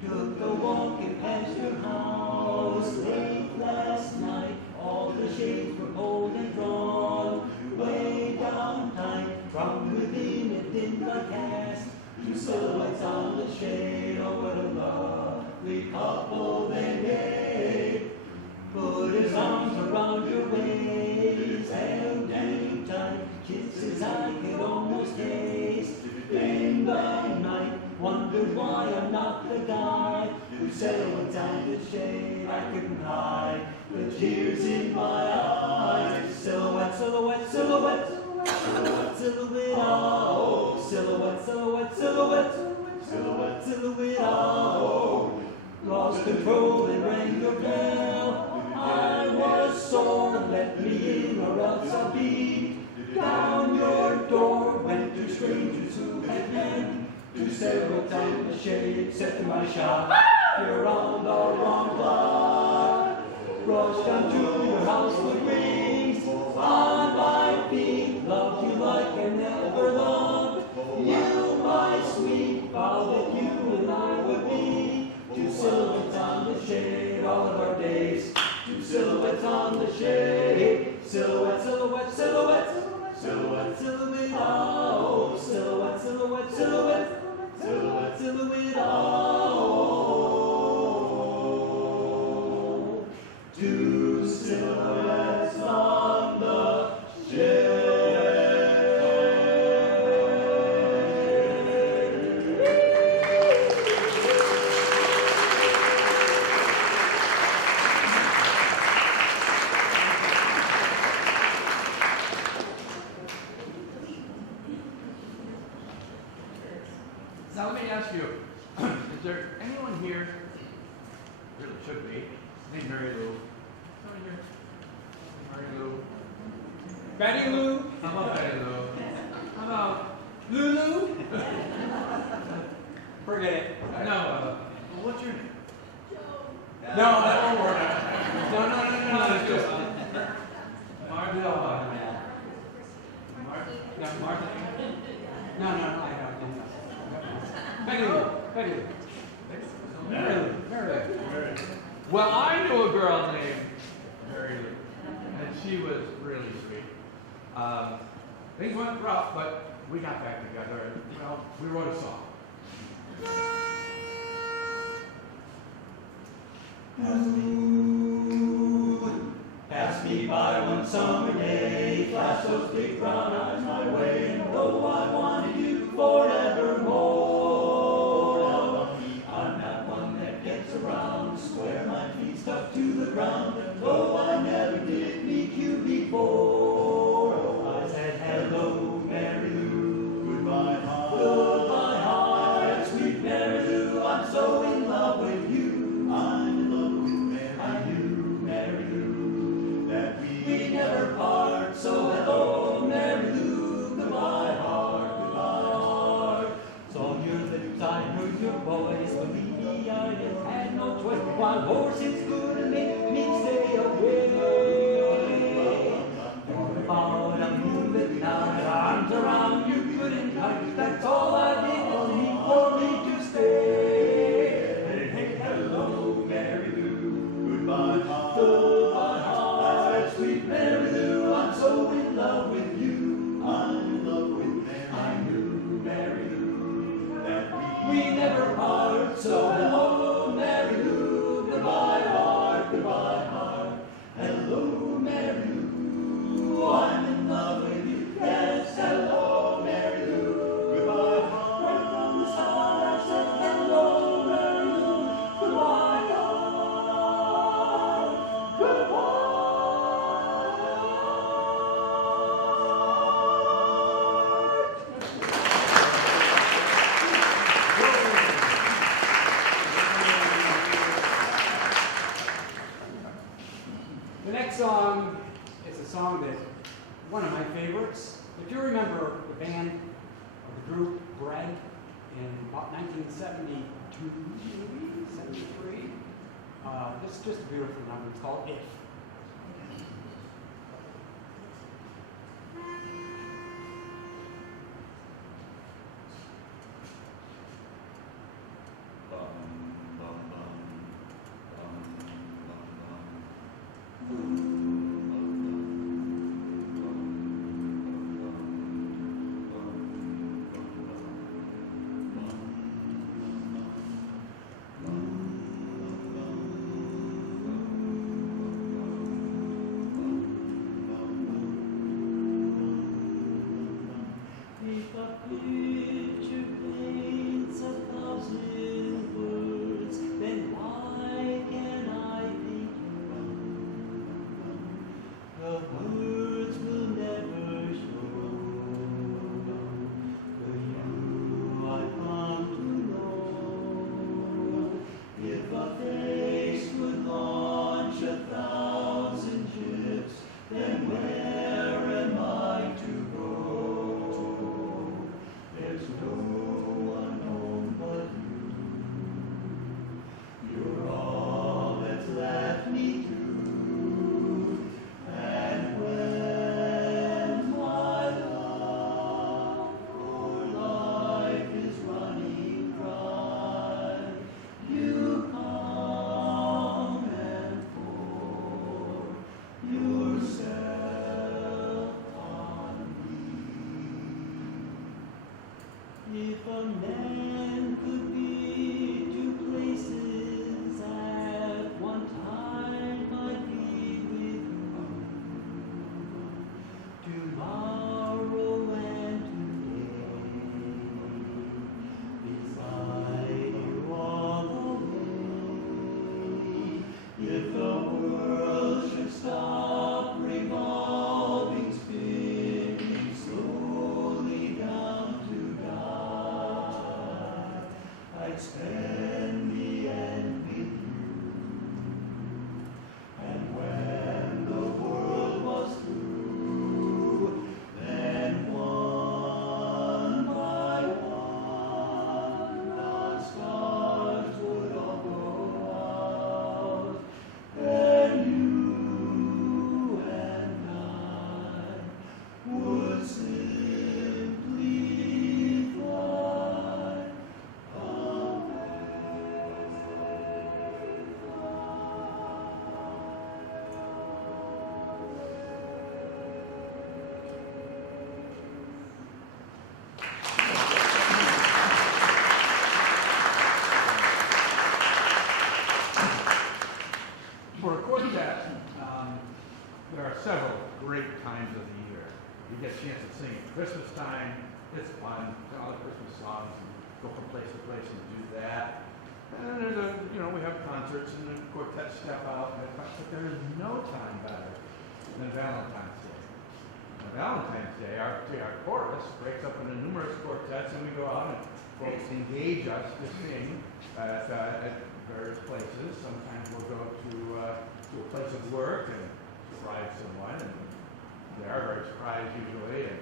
Took a walking past your house late last night. All the shades were pulled and drawn way down tight. From within it did not cast two silhouettes on the shade. Oh, what a lovely couple they made. Put his arms around your waist, held you tight, kisses I could almost taste. In the night, wondered why I'm not the guy who settled down the shade. I couldn't hide the tears in my eyes. Silhouette, silhouette, silhouette, silhouette, silhouette, oh, silhouette, silhouette, silhouette, silhouette, silhouette, oh. Lost control and rang your bell. I was sore, let me in or else I'll be down your door. Went to strangers who had been to several times the shade, set to my shop. you're on the wrong block. Rush down to your house with wings on my feet. Loved you like I never loved you, my sweet. Vowed that you and I would be two silhouettes on the shade all of our days. Two silhouettes on the shade. Silhouette, silhouette, silhouette. Silhouette, silhouette, oh. Silhouette, silhouette, silhouette. Silhouette, silhouette, oh. Two silhouettes on the shade. Now let me ask you, is there anyone here, really should be, named Mary Lou? Someone here? Mary Lou? Betty Lou? How about Betty Lou? How about Lulu? Forget it. No, well, what's your name? No, that won't work. No, it's good. Martha. Yeah, Martha. No, I don't. Betty Lou. Mary Lou. Well, I knew a girl named Mary Lou, and she was really sweet. Things went rough, but we got back together, and, well, we wrote a song. Pass me by one summer day, flash those big brown eyes my way, and though I wanted you forevermore, I'm not one that gets around, swear my feet stuck to the ground, though I never did meet you before. I said hello, Mary Lou, goodbye heart, sweet Mary Lou, I'm so in love with you. I'm in love with Mary Lou, that we never part. So hello, Mary Lou, goodbye heart. Saw your lips, I heard your voice, believe me, I just had no choice. Wild horses couldn't make me stay away. Out of moonlit night, arms around you, couldn't touch. That's all I did was need for me to stay. Hey, hello, Mary Lou, goodbye heart, sweet Mary Lou, I'm so in love with you. I'm in love with Mary Lou, that we never part. So hello, Mary Lou, goodbye heart, hello, Mary Lou, I'm in love with you. Yes, hello, Mary Lou, goodbye heart. Right from the start I said hello, Mary Lou, goodbye heart, goodbye. The next song is a song that one of my favorites. If you remember the band or the group Greg in about 1972, maybe 73, this is just a beautiful number. It's called If. place to do that. And there's we have concerts and the quartets step out, but there is no time better than Valentine's Day. On Valentine's Day, our chorus breaks up into numerous quartets, and we go out and folks engage us to sing at various places. Sometimes we'll go to a place of work and surprise someone, and they are very surprised usually, and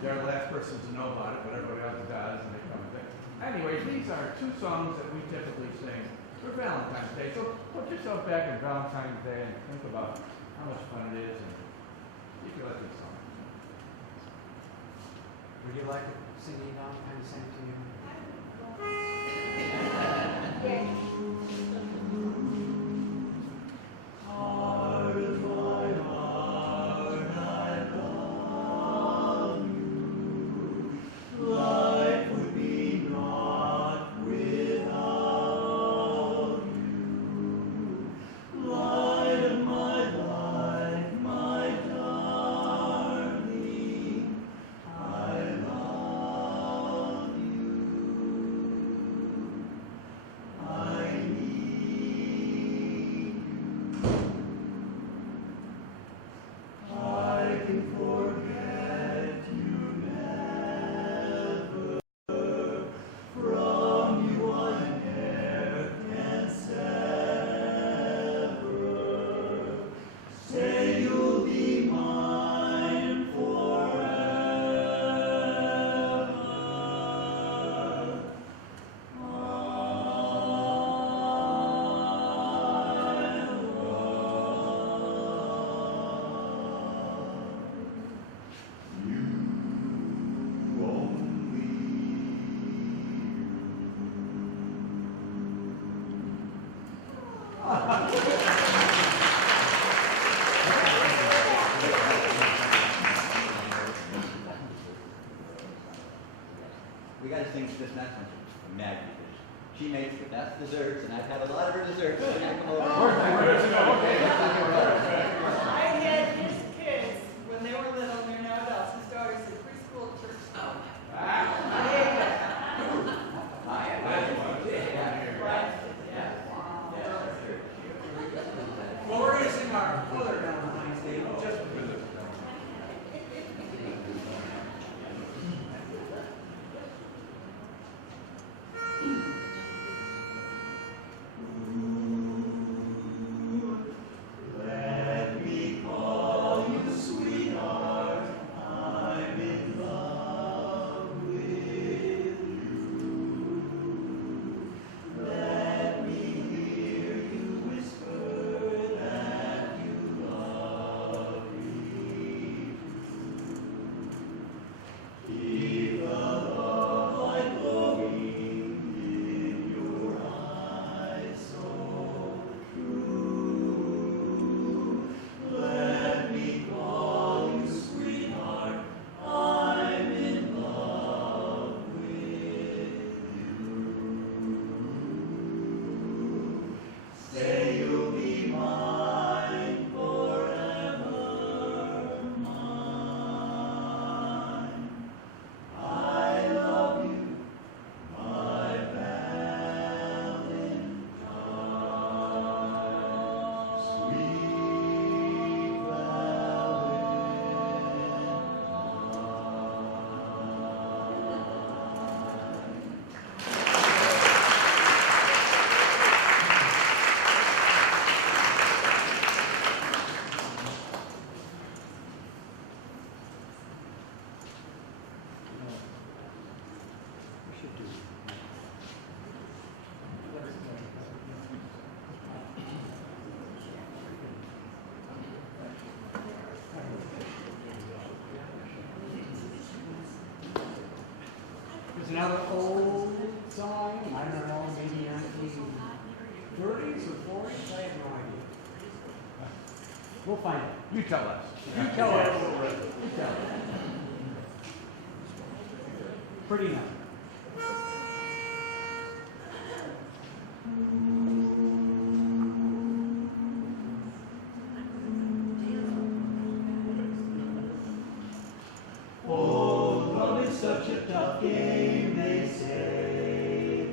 they're the last person to know about it, but everybody else does, and they come and sing. Anyways, these are two songs that we typically sing for Valentine's Day. So put yourself back in Valentine's Day and think about how much fun it is, and you can let these songs. Would you like singing Valentine's Day to you? Heart of my heart, I love you. Life would be naught without you. Light of my life, my darling, I love you. I need you. I can forget you never. From you I ne'er can sever. Say you'll be mine forever. We got to sing this next one from Maggie, because she makes the best desserts, and I've had a lot of her desserts. So I come over. I had his kids when they were little, they're now adults. His daughter's in preschool church school. Well, we're going to sing our other Valentine's Day just because of Let me call you sweetheart, I'm in love with you. Let me hear you whisper that you love me. Keep the love like glowing in your eyes so true. Let me call you sweetheart, I'm in love with you. Say you'll be mine forever, mine. I love you, my Valentine. Sweet There's another old song, I don't know, maybe 1930s or 40s, I have no idea. We'll find out. You tell us. You tell us. You tell us. Pretty nice. Oh, love is such a tough game, they say.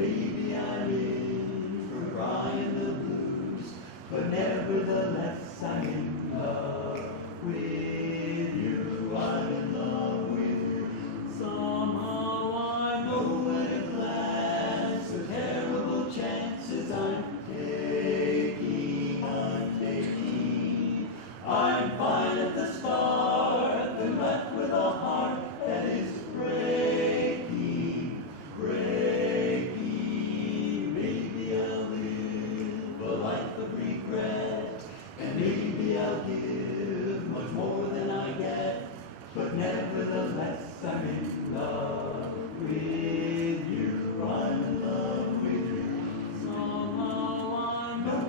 maybe I'm in for crying the blues, but nevertheless I'm in love with you. I'm in love with you. Somehow I know at a glance the terrible chances I'm taking. I'm fine at the start, then left with a heart that is breaking. Maybe I'll live a life of regret, and maybe I'll give much more than I get, but nevertheless I'm in love with you. I'm in love with you. Somehow I know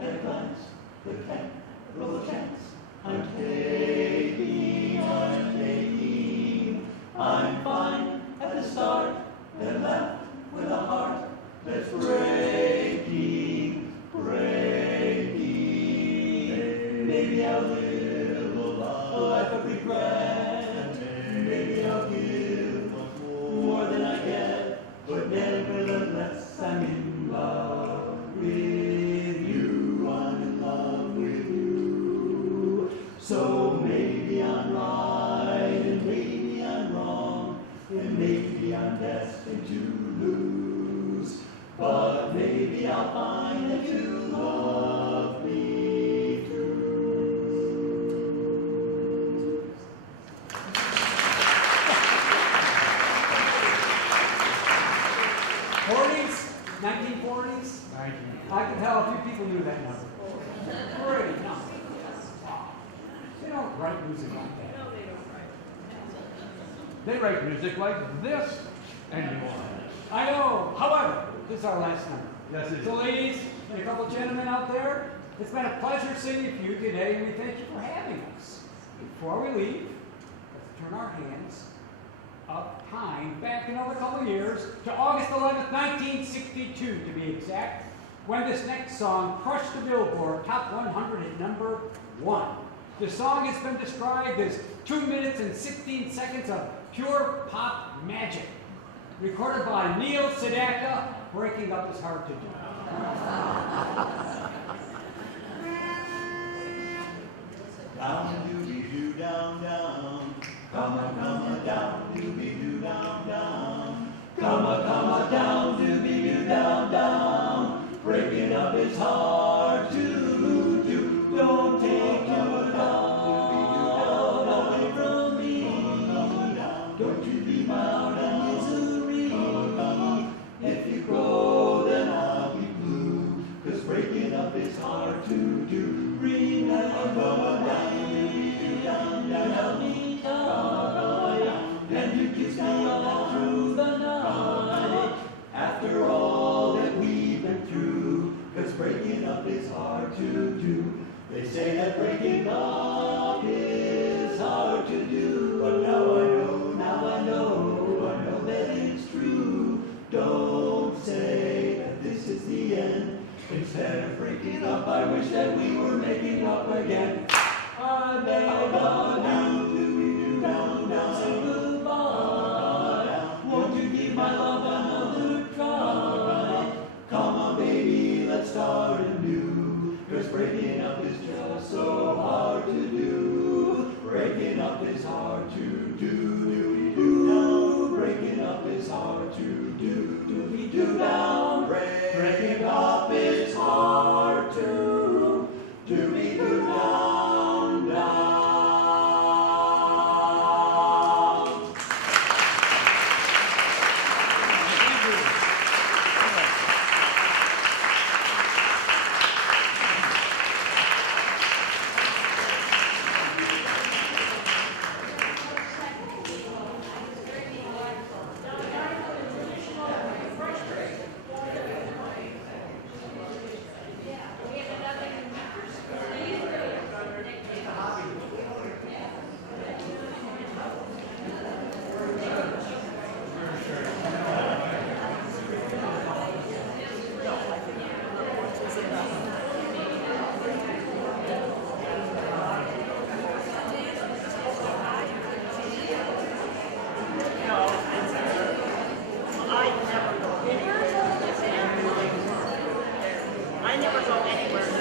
at a glance the terrible chance I'm taking. I'm fine at the start, then left with a heart that's breaking. Maybe I'll live a life of regret. Maybe I'll give more than I get, but nevertheless I'm in love with you. I'm in love with you. So maybe I'm right, and maybe I'm wrong, and maybe I'm destined to lose, but maybe I'll find that you love me too. '40s? 1940s? I can tell a few people knew that number. Pretty nice. They don't write music like that. They write music like this anymore. I know. However, this is our last number. Yes, it is. So ladies and a couple gentlemen out there, it's been a pleasure singing for you today, and we thank you for having us. Before we leave, let's turn our hands up time back another couple of years to August 11th, 1962 to be exact, when this next song crushed the Billboard Top 100 at number 1. The song has been described as 2 minutes and 16 seconds of pure pop magic, recorded by Neil Sedaka, breaking up his heart to do. Down, doo-dee-doo, down, down. Come on, down, doo-dee-doo, down, down. Come on, down, doo-dee-doo, down, down. Breaking up his heart to do. Don't take your down away from me. Don't you be my heart and misery. If you grow, then I'll be blue. 'Cause breaking up is hard to do. Remember down, help me down, and you kiss me all through the night. After all that we've been through, 'cause breaking up is hard to do. They say that breaking up is hard to do, but now I know that it's true. Don't say that this is the end. Instead of breaking up, I wish that we were making up again. I beg of you, down, say goodbye. Won't you give my love another try? Come on, baby, let's start anew. 'Cause breaking up is just so